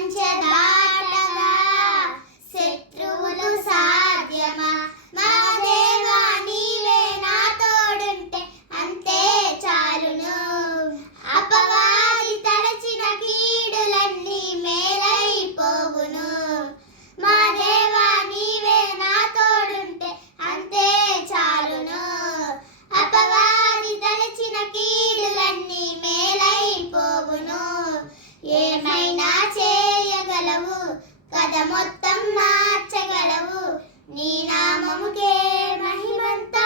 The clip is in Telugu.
నీ పదమొత్తం మొత్తం మార్చగలవు. నీ నామముకే మహిమంత